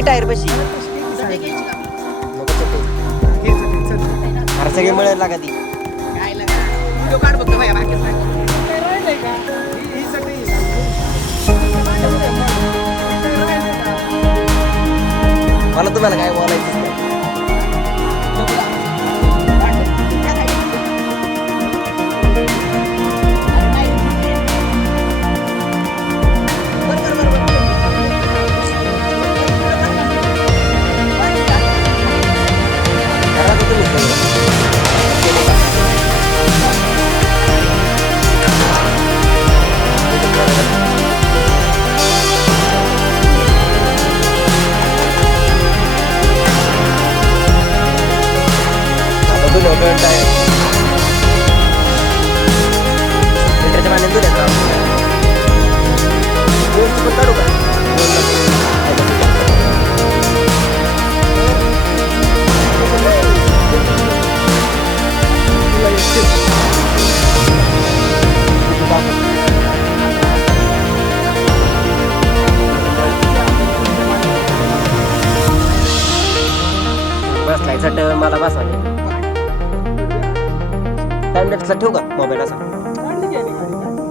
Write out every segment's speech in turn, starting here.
की टायर पशी अरे सगळे मिळेल लागा ती काय लागा व्हिडिओ काढ बघतो भैया बाकीच काय मला तुम्हाला काय बोलायचं नाही. करा तर तुम्ही सगळं. आता तुम्ही ओपन टायर फिल्टरच्या पाण्यात दूध येतं दोनची पण काढू का बसलाय झट मला बसावे टाइमलेटला ठेवू का मोबाईल असा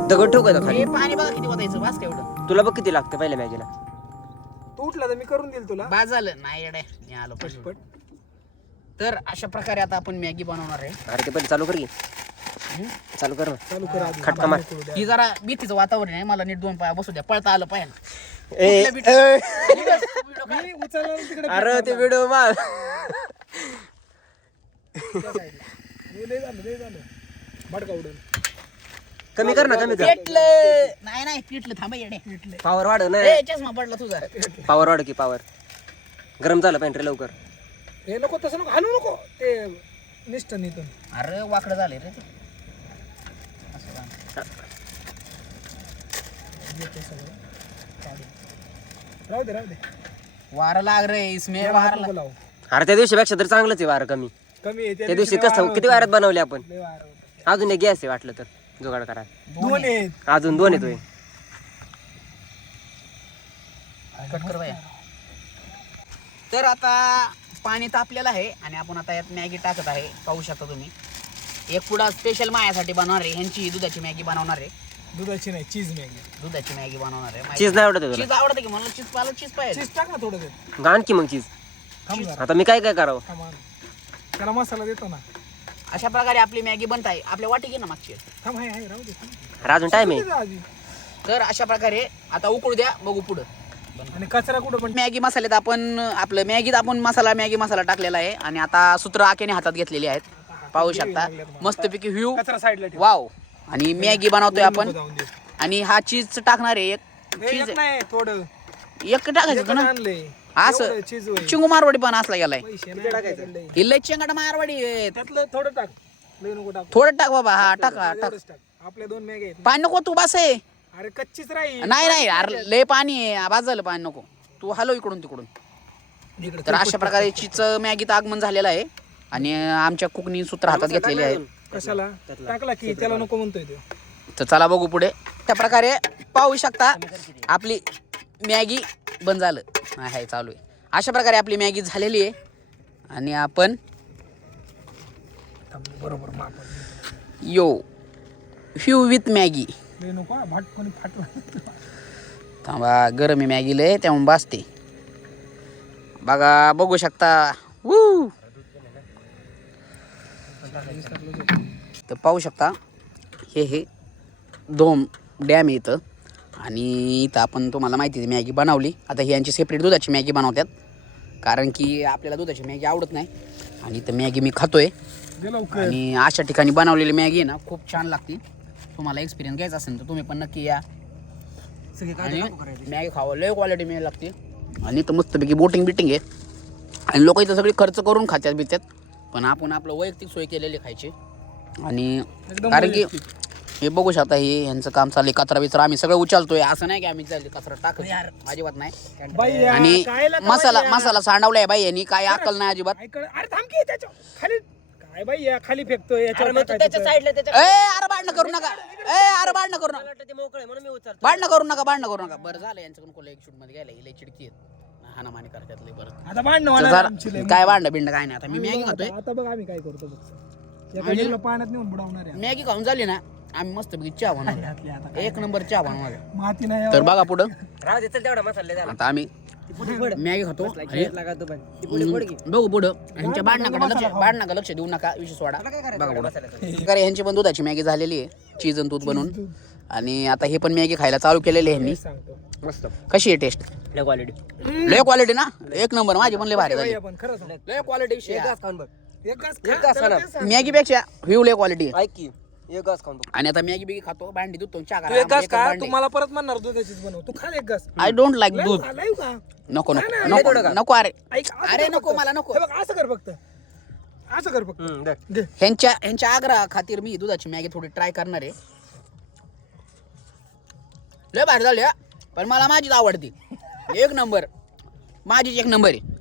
दगड ठेवू का तो खाली हे पाणी बघा किती ओतायचं वास तेवढं तुला बघ किती लागतं पहिल्या मॅगीला तू उठला तर मी करून देईल तुला बाद झालं नाही येडे मी आलो पटपट तर अशा प्रकारे आता आपण मॅगी बनवणार आहे अरे ते पहिले चालू कर की चालू कर ना चालू कर आधी. खटका मार ही जरा भीतीचं वातावरण आहे मला नीट 2 पाया बसू द्या पळता आलं पाहिजे ए मी उचलला तिकडे अरे ते व्हिडिओ मार लय झालं भडका उडून कमी कर ना कमी कर पेटलं नाही पेटलं थांबा येडे पावर वाढ ना ए चष्मा पडला तुझा पावर वाढ की पावर गरम झालं पाहिजे रे लवकर हे नको तसं नको हलू नको ते निष्ठ इथून अरे वाकडं झाले रे ते असं झालं. राहू दे वारं लाग रे इसमे वारं नको लाग लावू. अरे त्या दिवशीपेक्षा तर चांगलंच आहे वारं कमी कमी आहे त्या दिवशी कसं किती वाऱ्यात बनवले आपण लय वारं होतं. अजून एक गॅस आहे वाटलं तर जुगाड करा दोन आहेत अजून दोन येतोय कट कर बाया तर आता पाणी तापलेलं आहे आणि आपण आता यात मॅगी टाकत आहे पाहू शकता तुम्ही एक पुडा स्पेशल माझ्यासाठी बनवणार आहे ह्यांची दुधाची मॅगी बनवणार आहे दुधाची नाही चीज मॅगी दुधाची मॅगी बनवणार आहे चीज नाही आवडत तुला चीज आवडते की मला चीज पाहिजे चीज टाक ना थोडं ते घाण की मग चीज थांब जरा आता मी काय काय करावं थांब आण. त्याला मसाला देतो ना अशा प्रकारे आपली मॅगी बनत आहे आपल्या वाटी घे ना मागची थांब हाय राहू दे थांब. अरे अजून टाइम आहे दे आधी. तर अशा प्रकारे आता उकळू द्या बघू पुढं आणि कचरा कुठं पण मॅगी मसाल्यात आपण आपलं मॅगीत आपण मॅगी मसाला टाकलेला आहे आणि आता सूत्र आकेने हातात घेतलेली आहेत पाहू शकता मस्तपैकी व्ह्यू कचरा साईडला ठेव वाव आणि मॅगी बनवतोय आपण जाऊन दे. आणि हा चीज टाकणार आहे एक हे चीज एक नाही थोडं एक टाकायचं होतं ना आणलंय असं चीज होय चिंगू मारवाडी पण असला गेलाय पैसे नाही टाकायचं ही लय चिंगाट मारवाडी आहे. त्यातलं थोडं टाक लय नको टाक थोडं टाक बाबा हा टाक टाक एवढंच टाक आपल्या 2 मॅगी आहेत पाणी नको तू बस आहे अरे कच्चीच राहील नाही अरे लय पाणी आहे बाजलं पाणी नको तू हलव इकडून तिकडून इकडे तर अशा प्रकारे चीज मॅगीत आगमन झालेलं आहे आणि आमच्या कुकनी सूत्र हातात घेतलेले आहेत कशाला टाकला की त्याला नको म्हणतोय तो तर चला बघू पुढे त्या प्रकारे पाहू शकता आपली मॅगी बंद झालं आहे चालू आहे अशा प्रकारे आपली मॅगी झालेली आहे आणि आपण बरोबर माप यो फ्यू विथ मॅगी लय नको हा, भाट कोणी फाटलं थांबा गरम आहे मॅगी लय त्यामुळे भाजते बघा बघू शकता वू तर पाहू शकता हे 2 डॅम आहे इथं आणि इथं आपण तुम्हाला माहिती आहे मॅगी बनवली आता ही यांची सेपरेट दुधाची मॅगी बनवतात कारण की आपल्याला दुधाची मॅगी आवडत नाही आणि इथं मॅगी मी खातोय दे लवकर आणि अशा ठिकाणी बनवलेली मॅगी आहे ना खूप छान लागते तुम्हाला एक्सपिरियन्स घ्यायचा असेल तर तुम्ही पण नक्की या आणि मॅगी खावं लय क्वालिटी मिळायला लागते आणि इथं मस्तपैकी बिटिंग आहे आणि लोक इथं सगळी खर्च करून खात्यात बित्यात पण आपण आपलं वैयक्तिक सोय केलेली खायची आणि कारण की हे बघू शकता हे यांचं काम चाललंय कचरा बिचरा आम्ही सगळं उचलतोय असं नाही की आम्ही कचरा टाकत अजिबात नाही बाई आणि कायला मसाला सांडवलाय बाई यांनी काय अक्कल नाही अजिबात अरे थांब की त्याच्या खाली काय बाई या खाली फेकतोय याच्यावर टाकायचं तर. अरे भांडणं करू नका अरे भांडणं करू नका भांडणं करू नका बरं झालं यांच्याकडून कोला एक शूट मध्ये गेला इले चिडकी आहेत हानामानी करतात लय परत. आता भांडणं तर होणार जरा आमची लय. काय भांडण बिंड काय नाही. आता मी मॅगी खातोय. आता बघ आम्ही काय करतो बघ. एका आणि- लेकला पाण्यात नेऊन बुडवणार आहे. मॅगी खाऊन झाली ना आम्ही मस्त पैकी चहा बनवणार घातली आता एक नंबर चहा बनवणार आहे. माती नाही तर बघा पुढं राहू दे चल तेवढा मसाला झाला आता आम्ही मॅगी खातो आणि लागा तू पण ती पुढे पुढे घे. बघू पुढं ह्यांच्या भांडणाकडे लक्ष देऊ नका विषय सोडा. तुला काय बघा करायचं पुढं मसाल्याचं? कारण ह्यांची पण दुधाची मॅगी झालेली आहे चीज आणि दूध बनवून आणि आता हे पण मॅगी खायला चालू केलेली आहे ह्यांनी. सांगतो मस्त कशी आहे टेस्ट लय क्वालिटी लय क्वालिटी ना एक नंबर माझी पण लय भारी झाली आपण खरं सांग. लय क्वालिटी विषय एक घास खाऊन बघ एक घास एक खा, घास त्याला खा ते ना. सांग. मॅगी पेक्षा व्ह्यू लय क्वालिटी आहे ऐक की एक घास खाऊन बघ आणि आता मॅगी बिगी खातो भांडी धुतो चहा तू करा एक घास आम्हाला खा एकच तू भांडी. मला परत म्हणणार दुधाचीच बनव तू खा एक घास आय डोंट लाईक दूध लाईव्ह का नको नको नाही, नको थोडं खा. नको अरे ऐक असं अरे कर नको फक्त. मला नको हे बघ असं कर फक्त असं कर फक्त दे. घे ह्यांच्या आग्रहा खातीर मी दुधाची मॅगी थोडी ट्राय करणार आहे लय भारी झाली हा. पण मला माझीच आवडती एक नंबर माझीच एक नंबर आहे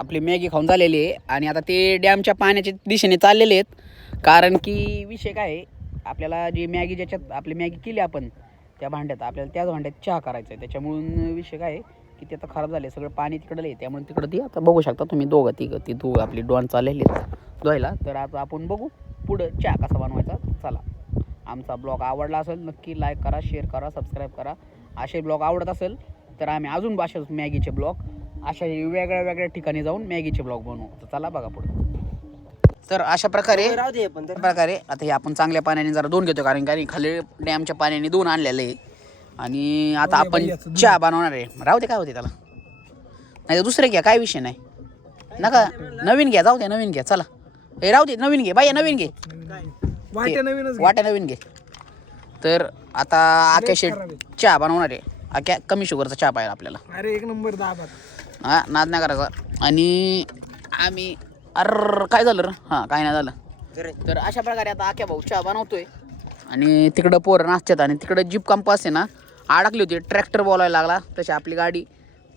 आपली मॅगी खाऊन झालेली आहे आणि आता ते डॅमच्या पाण्याच्या दिशेने चाललेले आहेत कारण की विषय काय आहे आपल्याला जी मॅगी ज्याच्यात आपली मॅगी केली आपण त्या भांड्यात आपल्याला त्याच भांड्यात चहा करायचा आहे त्याच्यामुळं विषय काय आहे की ते आता खराब झाले सगळं पाणी तिकडं आहे त्यामुळे तिकडं ती आता बघू शकता तुम्ही ती दोघं आपली डॉन चाललेली आहेत धुवायला तर आता आपण बघू पुढं चहा कसा बनवायचा चला आमचा ब्लॉग आवडला असेल नक्की लाईक करा शेअर करा सबस्क्राईब करा असे ब्लॉग आवडत असेल तर आम्ही अजून असे मॅगीचे ब्लॉग अशा वेगळ्या वेगळ्या ठिकाणी जाऊन मॅगीचे ब्लॉग बनवू तर चला बघा पुढे तर अशा प्रकारे राहू दे पण अशा प्रकारे आता हे आपण चांगल्या पाण्याने जरा धुवून घेतो कारण की खाली डॅमच्या पाण्याने धुवून आणलेलं आहे आणि आता आपण चहा बनवणार आहे राहू दे काय होते त्याला नाही तर दुसरे घ्या काय विषय नाही नका नवीन घ्या जाऊ दे नवीन घ्या चला हे राहू दे नवीन घे बाई नवीन घे वाट्या नवीनच घे. वाट्या नवीन घे तर आता आख्या शेट चहा बनवणार आहे आख्या कमी शुगरचा चहा पाहिजे आपल्याला अरे एक नंबर दाबात हा नाद नाही करायचा आणि आम्ही अर काय झालं र हां काय नाही झालं तर अशा प्रकारे आता आख्या भाऊ चहा बनवतोय आणि तिकडं पोरं नाचतात आणि तिकडं जीप कंपास आहे ना अडकली होती ट्रॅक्टर बोलायला लागला तशी आपली गाडी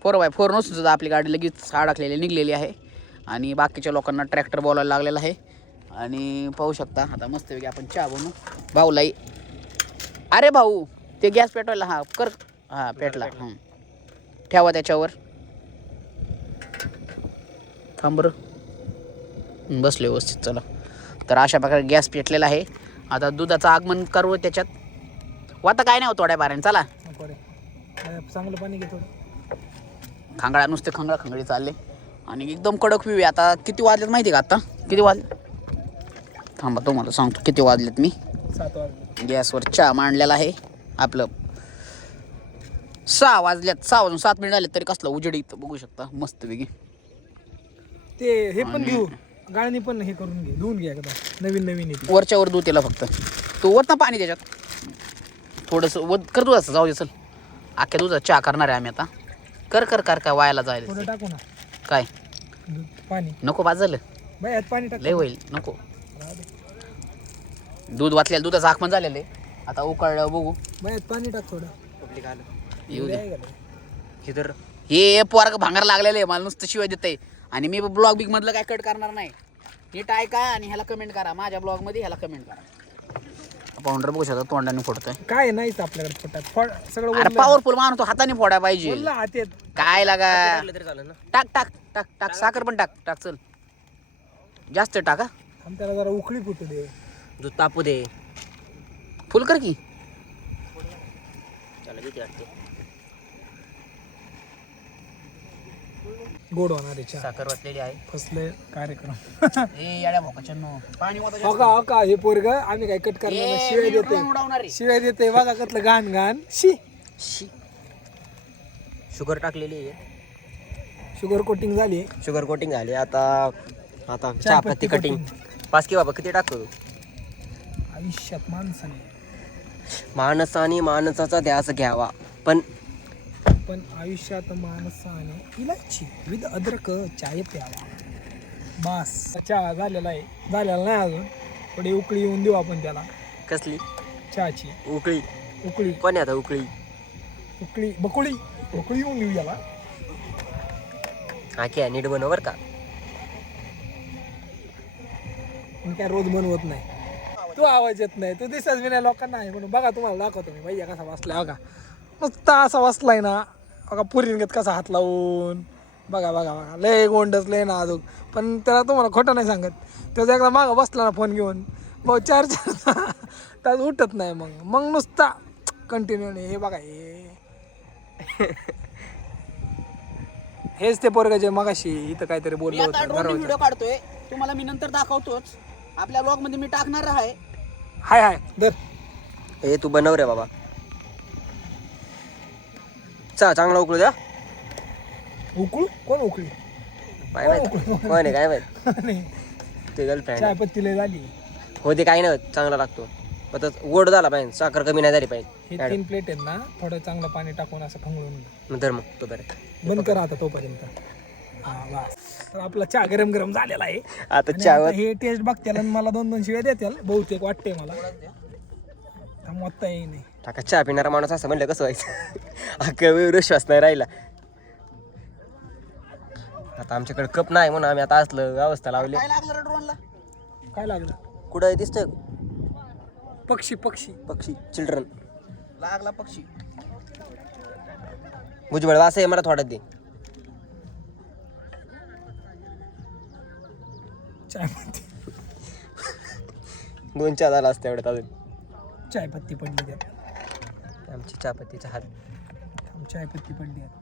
4x4 नसून सुद्धा आपली गाडी लगेच अडकलेली निघलेली आहे आणि बाकीच्या लोकांना ट्रॅक्टर बोलायला लागलेला आहे आणि पाहू शकता आता मस्तपैकी आपण चहा बनवू भाऊलाई अरे भाऊ ते गॅस पेटवायला हा कर हा पेटला ठेवा त्याच्यावर थांब बरं बसले व्यवस्थित चला तर अशा प्रकारे गॅस पेटलेला आहे आता दुधाचं आगमन करू त्याच्यात वाता काय नाही होत थोड्या पाऱ्याने चला नको रे. चांगलं पाणी घेतो खांगळा नुसते खंगळी चालले आणि एकदम कडक पिऊया आता किती वाजलेत माहिती का आता किती वाजले थांबा तुम्हाला सांगतो किती वाजलेत मी 7 वाजले गॅसवर चहा मांडलेला आहे आपलं 6 वाजल्यात 6 वाजून 7 मिनिट आले तरी कसला उजेड इथं बघू शकता मस्तपैकी ते हे पण घेऊ गाळणी पण हे करून घे धुवून घे एकदा नवीन येते वरच्यावर दूध त्याला फक्त तू वत ना पाणी त्याच्यात थोडंसं वध कर दुधाचं जाऊ दे चल अख्ख्या दुधाचा चहा करणार आहे आम्ही आता कर कर कर काय वायाला जायला थोडं टाकू ना काय दूध, पाणी नको बाद झालं बाई यात पाणी टाक लय होईल नको राहू दे. दूध वाचलेलं दुधाचं आखमन झालेलं आहे आता उकळलं बघू बाई यात पाणी टाक थोडं पब्लिक आलं येऊ दे काय झालं? इधर हे पोरग भांगार लागलेलं आहे मला नुसतं शिवाय देत आहे आणि मी ब्लॉग बिग मधलं काय कट करणार नाही नीट ऐका आणि ह्याला कमेंट करा माझ्या ब्लॉग मध्ये ह्याला कमेंट करा पाऊंडर बघू शकता तोंडाने फोडतोय काय नाहीच आपल्याकडे पोटात सगळं अरे पॉवरफुल माणूस तो हाताने फोडा पाहिजे बोलला हात येत काय लागा टाकलं तरी चालेल ना टाक टाक टाक टाक साखर पण टाक टाक चल जास्त टाका आणि त्याला जरा उकळी फुटू दे दूध तापू दे फुल कर की चला किती वाटते गोड होणार आहे चहा साखर वाचलेली आहे फसले कार्यक्रम ए येड्या भोकाचंनो पाणी वाटा हो का हे पोरग आम्ही काय कट करणार नाही. शिवाय देते उडवणार शिवाय देते बघा कसलं घाण घाण शी शुगर टाकलेली आहे शुगर कोटिंग झाली शुगर कोटिंग झाली आता चहा पत्ती कटिंग पास की बाबा किती टाकतो तू आयुष्यात माणसाने माणसाचा ध्यास घ्यावा पण आयुष्यात माणसाने इलायची विथ अद्रक चाय प्यावा बास चहा झालेला नाही अजून थोडी उकळी येऊन देऊ आपण त्याला कसली चहाची उकळी कोण आहे आता उकळी बकुळी येऊन देऊ याला हा की नीट बनव बरं का मी काय रोज बनवत नाही तू आवाज येत नाही तू दिसत बी नाही लोकांना आहे म्हणून बघा तुम्हाला दाखवतो मी भैया कसा बसलाय बघा मस्त असा बसलाय ना बघा पुरींगत कसा हात लावून बघा बघा बघा लय गोंडच लय ना अजून. पण त्याला तुम्हाला खोटं नाही सांगत, त्याचा एकदा मागं बसला ना फोन घेऊन भाऊ 4 तास उठत नाही. मग नुसता कंटिन्यू नाही. हे बघा हेच ते पोरग जे मगाशी इथं काहीतरी बोललो होतं. व्हिडिओ काढतोय तुम्हाला मी नंतर दाखवतोच आपल्या ब्लॉग मध्ये मी टाकणार आहे. हाय दर हे तू बनव रे बाबा. चांगला उकळू द्या. उकळू कोण उकळी काय माहित कोण आहे काय माहित. ते गर्लफ्रेंड चाय पत्ती लय झाली. हो ते काही नाही चांगला लागतो. पण गोड झाला पाहिजे, साखर कमी नाही झाली पाहिजे. हे 3 प्लेट आहेत ना, थोडं चांगलं पाणी टाकून असं फंगळून नंतर मग तो बरं बंद करा आता तोपर्यंत. हा बस. तर आपला चहा गरम गरम झालेला आहे. आता आणि चहावर आता हे टेस्ट बघत्याल आणि मला 2 शिव्या देत्याल बहुतेक वाटते मला. थांबवता येई नाही. टाका चहा पिणारा माणूस असं म्हणलं कसं व्हायचं. अख्खा विश्वास नाही राहिला. आता आमच्याकडे कप नाही म्हणून आम्ही आता असलं अवस्था लावली. काय लागलं रे ड्रोनला? काय लागलं? कुठं दिसतंय पक्षी पक्षी चिल्ड्रन लागला पक्षी. भुजबळ वास आहे मला थोडा दे. चाय पत्ती 2 चहा झाला असतं एवढ्यात अजून. चाय पत्ती पडली त्यात. आमची चहापत्तीचा हात. चाय पत्ती पडली त्यात.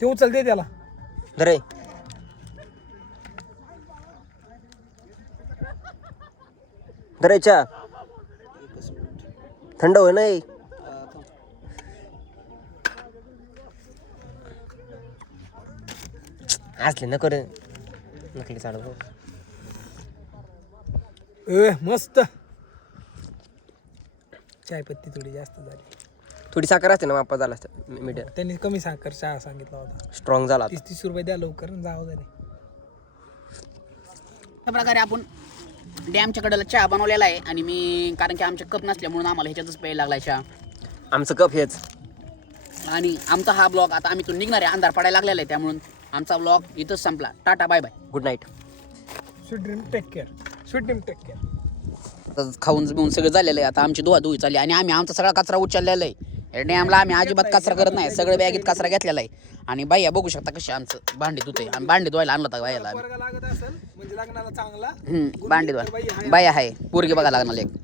ते उचल दे त्याला. धरे धरे चहा थंड होय नाही. असले नको रे नकली चालू. मस्त. चाय पत्ती थोडी जास्त झाली. थोडी साखर असते ना मापा झाला असतं मीडियम. त्यांनी कमी साखर चहा सांगितला होता. स्ट्रॉंग झाला. 30 रुपये द्या लवकर जावं झाले. अशा प्रकारे आपण डॅमच्या कडेला चहा बनवलेला आहे. आणि मी कारण की आमचे कप नसल्यामुळे आम्हाला ह्याच्यातच प्यायला लागला चहा. आमचं कप हेच. आणि आमचा हा ब्लॉग आता आम्ही तो निघणार आहे, अंधार पडायला लागलेला आहे, त्यामुळे आमचा ब्लॉग इथंच संपला. Ta-ta bye bye, good night. Sweet dream take care. Sweet dream take care. आता खाऊन बिऊन सगळं झालेलं आहे. आता आमची धुवाधुवी चालली आणि आम्ही आमचा सगळा कचरा उचललेला आहे. या डॅमला आम्ही अजिबात कचरा करत नाही, सगळं बॅगेत कचरा घेतलेला आहे. आणि बाया बघू शकता कशी आमचं भांडी धुते. आम्ही भांडी धुवायला आणलं होता बायाला. पोरगा लागत असेल म्हणजे लग्नाला चांगला भांडी धुवायला बाया आहे, पोरगी बघा लागणार एक.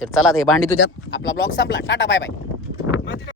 तर चला ते भांडी धुत्यात. आपला ब्लॉग संपला. Ta-ta bye bye.